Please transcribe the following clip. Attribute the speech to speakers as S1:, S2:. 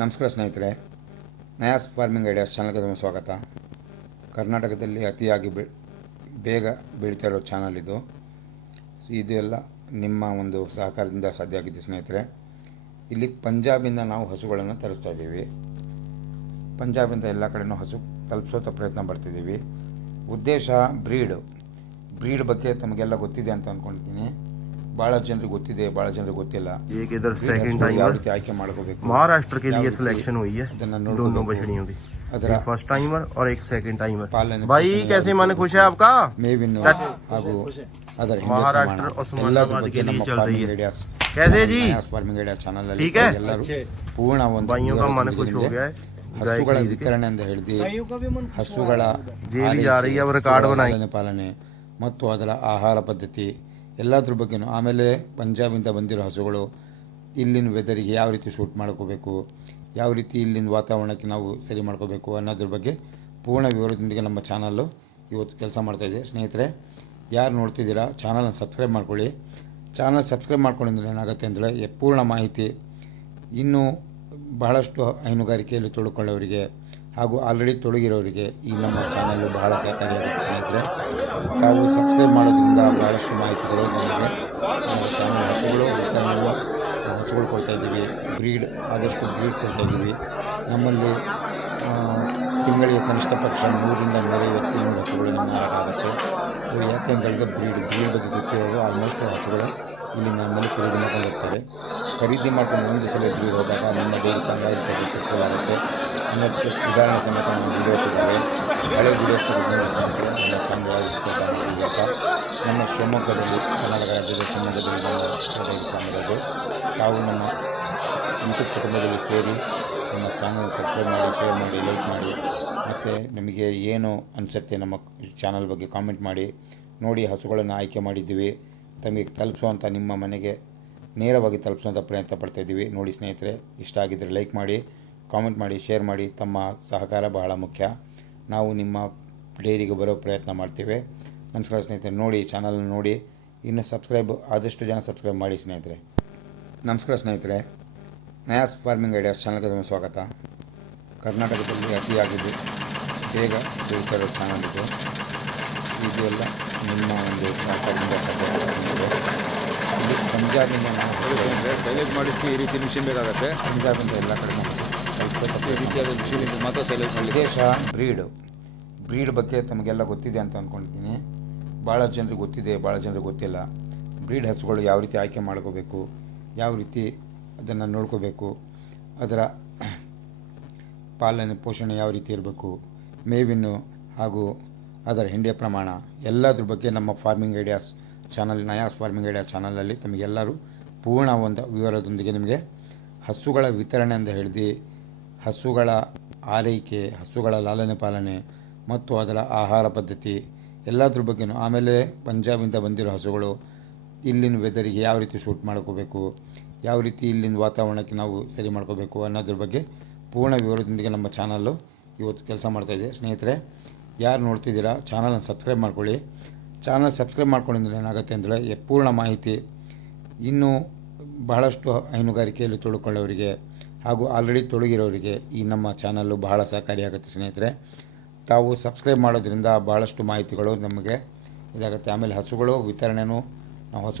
S1: ನಮಸ್ಕಾರ ಸ್ನೇಹಿತರೆ, Nayaz farming ideas ಚಾನಲ್ಗೆ ತುಂಬ ಸ್ವಾಗತ. ಕರ್ನಾಟಕದಲ್ಲಿ ಅತಿಯಾಗಿ ಬೇಗ ಬೆಳೀತಾ ಇರೋ ಚಾನಲ್ ಇದು. ಇದೆಲ್ಲ ನಿಮ್ಮ ಒಂದು ಸಹಕಾರದಿಂದ ಸಾಧ್ಯ ಆಗಿದ್ದು ಸ್ನೇಹಿತರೆ. ಇಲ್ಲಿ ಪಂಜಾಬಿಂದ ನಾವು ಹಸುಗಳನ್ನು ತರಿಸ್ತಾ ಇದ್ದೀವಿ. ಪಂಜಾಬಿಂದ ಎಲ್ಲ ಕಡೆನೂ ಹಸು ತಲುಪಿಸೋತ ಪ್ರಯತ್ನ ಪಡ್ತಿದ್ದೀವಿ. ಉದ್ದೇಶ ಬ್ರೀಡ್. ಬ್ರೀಡ್ ಬಗ್ಗೆ ತಮಗೆಲ್ಲ ಗೊತ್ತಿದೆ ಅಂತ ಅಂದ್ಕೊಂಡಿದ್ದೀನಿ ಭಾಳ ಜನರಿಗೆ ಗೊತ್ತಿದೆ ಭಾಳ ಜನರಿಗೆ ಗೊತ್ತಿಲ್ಲ
S2: एक इधर
S1: breed
S2: सेकंड
S1: ಹಸುಗಳು ಯಾವ
S2: टाइमर
S1: ರೀತಿ ಆಯ್ಕೆ ಮಾಡ್ಕೋಬೇಕು
S2: महाराष्ट्र के
S1: ಯಾವ
S2: लिए
S1: ರೀತಿ
S2: सिलेक्शन हुई है
S1: ಅದನ್ನ
S2: दोनों
S1: ನೋಡ್ಕೋಬೇಕು.
S2: बछड़ियों की
S1: ಅದರ
S2: एक फर्स्ट टाइमर और एक सेकंड टाइमर
S1: ಪಾಲನೆ
S2: भाई
S1: ಪೋಷಣೆ
S2: कैसे
S1: ಯಾವ
S2: मन
S1: ರೀತಿ
S2: खुश है आपका
S1: ಮೇವಿನ ಹಾಗೂ ಅದರ ಹಿಂದೆ
S2: ಮಹಾರಾಷ್ಟ್ರ
S1: ಪ್ರಮಾಣ
S2: ಉಸ್ಮಾನಾಬಾದ್
S1: ಎಲ್ಲದ್ರ ಬಗ್ಗೆ
S2: के लिए
S1: ನಮ್ಮ
S2: चल रही
S1: ಫಾರ್ಮಿಂಗ್
S2: है।
S1: ಐಡಿಯಾಸ್
S2: कैसे जी
S1: ಫಾರ್ಮಿಂಗ್ ಐಡಿಯಾ ಚಾನಲ್ ಅಲ್ಲಿ
S2: ठीक है?
S1: ಎಲ್ಲರೂ ಪೂರ್ಣ ಒಂದು
S2: भाइयों का मन खुश हो
S1: ವಿವರದೊಂದಿಗೆ
S2: गया है गाय
S1: ಹಸುಗಳ
S2: खरीद के
S1: ವಿತರಣೆ ಅಂತ ಹೇಳಿದ್ವಿ ಹಸುಗಳ
S2: जे भी जा रही है वो
S1: ಆರೈಕೆ,
S2: रिकॉर्ड
S1: ಹಸುಗಳ
S2: बनाई
S1: ಪಾಲನೆ ಪಾಲನೆ ಮತ್ತು ಅದರ ಆಹಾರ ಪದ್ಧತಿ ಎಲ್ಲದ್ರ ಬಗ್ಗೆನೂ. ಆಮೇಲೆ ಪಂಜಾಬಿಂದ ಬಂದಿರೋ ಹಸುಗಳು, ಇಲ್ಲಿನ ವೆದರಿಗೆ ಯಾವ ರೀತಿ ಶೂಟ್ ಮಾಡ್ಕೋಬೇಕು, ಯಾವ ರೀತಿ ಇಲ್ಲಿನ ವಾತಾವರಣಕ್ಕೆ ನಾವು ಸರಿ ಮಾಡ್ಕೋಬೇಕು ಅನ್ನೋದ್ರ ಬಗ್ಗೆ ಪೂರ್ಣ ವಿವರದೊಂದಿಗೆ ನಮ್ಮ ಚಾನಲ್ಲು ಇವತ್ತು ಕೆಲಸ ಮಾಡ್ತಾಯಿದೆ ಸ್ನೇಹಿತರೆ, ಯಾರು ನೋಡ್ತಿದ್ದೀರಾ ಚಾನಲ್ನ ಸಬ್ಸ್ಕ್ರೈಬ್ ಮಾಡ್ಕೊಳ್ಳಿ. ಚಾನಲ್ ಸಬ್ಸ್ಕ್ರೈಬ್ ಮಾಡ್ಕೊಂಡಿದ್ರೆ ಏನಾಗುತ್ತೆ ಅಂದರೆ ಪೂರ್ಣ ಮಾಹಿತಿ ಇನ್ನೂ ಬಹಳಷ್ಟು ಹೈನುಗಾರಿಕೆಯಲ್ಲಿ ತೊಡಕೊಳ್ಳೋರಿಗೆ ಹಾಗೂ ಆಲ್ರೆಡಿ ತೊಡಗಿರೋರಿಗೆ ಈ ನಮ್ಮ ಚಾನಲ್ಲು ಬಹಳ ಸಹಕಾರಿಯಾಗುತ್ತೆ ಸ್ನೇಹಿತರೆ. ತಾವು ಸಬ್ಸ್ಕ್ರೈಬ್ ಮಾಡೋದ್ರಿಂದ ಬಹಳಷ್ಟು ಮಾಹಿತಿಗಳು ನಮಗೆ ಚಾನಲ್ ಹಸುಗಳು ವಿತರಣೆಗಳು ಹಸುಗಳು ಕೊಡ್ತಾ ಇದ್ದೀವಿ. ಬ್ರೀಡ್ ಆದಷ್ಟು ಬ್ರೀಡ್ ಕೊಡ್ತಾ ಇದ್ದೀವಿ. ನಮ್ಮಲ್ಲಿ ತಿಂಗಳಿಗೆ ಕನಿಷ್ಠ ಪಕ್ಷ ನೂರಿಂದ ನೂರೈವತ್ತು ಇನ್ನೂರು ಹಸುಗಳು ಮಾರಾಟ ಆಗುತ್ತೆ. ಸೊ ಯಾಕೆಂದ್ರೆ ಬ್ರೀಡ್ ಬ್ರೀಡ್ ಬಗ್ಗೆ ಗೊತ್ತಿರೋದು ಆಲ್ಮೋಸ್ಟ್ ಹಸುಗಳು. ಇಲ್ಲಿ ಮನೆ ಖರೀದಿ ಮಾಡ್ಕೊಂಡು ಹೋಗ್ತಾರೆ ಖರೀದಿ ಮಾಡ್ಕೊಂಡು ಒಂದು ಸಲ ಬ್ರೀಡ್ ಹೋದಾಗ ನಮ್ಮ ಡೈರಿ ಕಂಗಾಯಿತ ಸಕ್ಸಸ್ಫುಲ್ ಆಗುತ್ತೆ ಅನ್ನೋದಕ್ಕೆ ಉದಾಹರಣೆ ಸಮೇತ ನಮ್ಮ ವೀಡಿಯೋಸ್ ಇದ್ದಾವೆ ಹಳೆ ವೀಡಿಯೋಸ್ ಸ್ನೇಹಿತರೆ ನಮ್ಮ ಚಾನಲ್ ನಮ್ಮ ಶಿವಮೊಗ್ಗದಲ್ಲಿ ಕನ್ನಡ ರಾಜ್ಯದ ಶಿವಮೊಗ್ಗದಲ್ಲಿ ಫಾರ್ಮ್ ತಾವು ನಮ್ಮ ಯೂಟ್ಯೂಬ್ ಕುಟುಂಬದಲ್ಲಿ ಸೇರಿ ನಮ್ಮ ಚಾನಲ್ ಸಬ್ಸ್ಕ್ರೈಬ್ ಮಾಡಿ ಶೇರ್ ಮಾಡಿ ಲೈಕ್ ಮಾಡಿ. ಮತ್ತು ನಿಮಗೆ ಏನು ಅನಿಸುತ್ತೆ ನಮ್ಮ ಚಾನಲ್ ಬಗ್ಗೆ ಕಾಮೆಂಟ್ ಮಾಡಿ. ನೋಡಿ ಹಸುಗಳನ್ನು ಆಯ್ಕೆ ಮಾಡಿದ್ದೀವಿ. ತಮಗೆ ತಲುಪಿಸುವಂಥ ನಿಮ್ಮ ಮನೆಗೆ ನೇರವಾಗಿ ತಲುಪಿಸುವಂಥ ಪ್ರಯತ್ನ ಪಡ್ತಾಯಿದ್ದೀವಿ ನೋಡಿ ಸ್ನೇಹಿತರೆ, ಇಷ್ಟ ಆಗಿದ್ದರೆ ಲೈಕ್ ಮಾಡಿ ಕಾಮೆಂಟ್ ಮಾಡಿ ಶೇರ್ ಮಾಡಿ. ತಮ್ಮ ಸಹಕಾರ ಬಹಳ ಮುಖ್ಯ. ನಾವು ನಿಮ್ಮ ಡೈರಿಗೆ ಬರೋ ಪ್ರಯತ್ನ ಮಾಡ್ತೇವೆ. ನಮಸ್ಕಾರ ಸ್ನೇಹಿತರೆ, ನೋಡಿ ಚಾನಲ್ನ ನೋಡಿ. ಇನ್ನು ಸಬ್ಸ್ಕ್ರೈಬ್ ಆದಷ್ಟು ಜನ ಸಬ್ಸ್ಕ್ರೈಬ್ ಮಾಡಿ ಸ್ನೇಹಿತರೆ. ನಮಸ್ಕಾರ ಸ್ನೇಹಿತರೆ. ನಯಾಸ್ ಫಾರ್ಮಿಂಗ್ ಐಡಿಯಾಸ್ ಚಾನಲ್ಗೆ ತುಂಬ ಸ್ವಾಗತ. ಕರ್ನಾಟಕದಲ್ಲಿ ಅತಿಯಾಗಿದ್ದು ಬೇಗ ಚಾನಲ್ ಇದು. ಇದೆಲ್ಲ ನಿಮ್ಮ ಒಂದು ಸಹಕಾರದಿಂದ ಪಂಜಾಬಿಂದ ನಾವು
S3: ಸೈಲೇಜ್ ಮಾಡಿದ್ದಕ್ಕೆ ಈ ರೀತಿ ಮಿಷಿನ್ ಬೇಕಾಗುತ್ತೆ.
S1: ಪಂಜಾಬಿಂದ ಎಲ್ಲ ಕಡೆ
S3: ಈ ರೀತಿಯಾದ ಮಿಷಿನ್ ಇದು ಮಾತ್ರ ಸೈಲೇಜ್ ಮಾಡಲಿಕ್ಕೆ
S1: ಬ್ರೀಡ್ ಬ್ರೀಡ್ ಬಗ್ಗೆ ತಮಗೆಲ್ಲ ಗೊತ್ತಿದೆ ಅಂತ ಅಂದ್ಕೊಂಡಿದ್ದೀನಿ ಭಾಳ ಜನರಿಗೆ ಗೊತ್ತಿದೆ ಭಾಳ ಜನರಿಗೆ ಗೊತ್ತಿಲ್ಲ. ಬ್ರೀಡ್ ಹಸುಗಳು ಯಾವ ರೀತಿ ಆಯ್ಕೆ ಮಾಡ್ಕೋಬೇಕು ಯಾವ ರೀತಿ ಅದನ್ನು ನೋಡ್ಕೋಬೇಕು ಅದರ ಪಾಲನೆ ಪೋಷಣೆ ಯಾವ ರೀತಿ ಇರಬೇಕು ಮೇವಿನ ಹಾಗೂ ಅದರ ಹಿಂಡಿಯ ಪ್ರಮಾಣ. ಎಲ್ಲದ್ರ ಬಗ್ಗೆ ನಮ್ಮ ಫಾರ್ಮಿಂಗ್ ಐಡಿಯಾಸ್ ಚಾನಲ್ ನಯಾಸ್ ಫಾರ್ಮಿಂಗ್ ಐಡಿಯಾ ಚಾನಲಲ್ಲಿ ತಮಗೆಲ್ಲರೂ ಪೂರ್ಣ ಒಂದು ವಿವರದೊಂದಿಗೆ ನಿಮಗೆ ಹಸುಗಳ ವಿತರಣೆ ಅಂತ ಹೇಳಿದ್ವಿ. ಹಸುಗಳ ಆರೈಕೆ, ಹಸುಗಳ ಲಾಲನೆ ಪಾಲನೆ ಮತ್ತು ಅದರ ಆಹಾರ ಪದ್ಧತಿ ಎಲ್ಲದ್ರ ಬಗ್ಗೆನೂ. ಆಮೇಲೆ ಪಂಜಾಬಿಂದ ಬಂದಿರೋ ಹಸುಗಳು ಇಲ್ಲಿನ ವೆದರಿಗೆ ಯಾವ ರೀತಿ ಶೂಟ್ ಮಾಡ್ಕೋಬೇಕು, ಯಾವ ರೀತಿ ಇಲ್ಲಿನ ವಾತಾವರಣಕ್ಕೆ ನಾವು ಸರಿ ಮಾಡ್ಕೋಬೇಕು ಅನ್ನೋದ್ರ ಬಗ್ಗೆ ಪೂರ್ಣ ವಿವರದೊಂದಿಗೆ ನಮ್ಮ ಚಾನಲ್ಲು ಇವತ್ತು ಕೆಲಸ ಮಾಡ್ತಾಯಿದೆ ಸ್ನೇಹಿತರೆ ಯಾರು ನೋಡ್ತಿದ್ದೀರಾ, ಚಾನಲನ್ನು ಸಬ್ಸ್ಕ್ರೈಬ್ ಮಾಡ್ಕೊಳ್ಳಿ. ಚಾನಲ್ ಸಬ್ಸ್ಕ್ರೈಬ್ ಮಾಡ್ಕೊಂಡಿದ್ರೆ ಏನಾಗುತ್ತೆ ಅಂದರೆ ಪೂರ್ಣ ಮಾಹಿತಿ ಇನ್ನೂ ಬಹಳಷ್ಟು ಹೈನುಗಾರಿಕೆಯಲ್ಲಿ ತೊಡಕೊಳ್ಳೋರಿಗೆ ಹಾಗೂ ಆಲ್ರೆಡಿ ತೊಡಗಿರೋರಿಗೆ ಈ ನಮ್ಮ ಚಾನಲ್ಲು ಬಹಳ ಸಹಕಾರಿಯಾಗುತ್ತೆ ಸ್ನೇಹಿತರೆ. ತಾವು ಸಬ್ಸ್ಕ್ರೈಬ್ ಮಾಡೋದ್ರಿಂದ ಬಹಳಷ್ಟು ಮಾಹಿತಿಗಳು ನಮಗೆ ಇದಾಗುತ್ತೆ. ಆಮೇಲೆ ಹಸುಗಳು, ವಿತರಣೆನೂ ನಾವು ಹಸು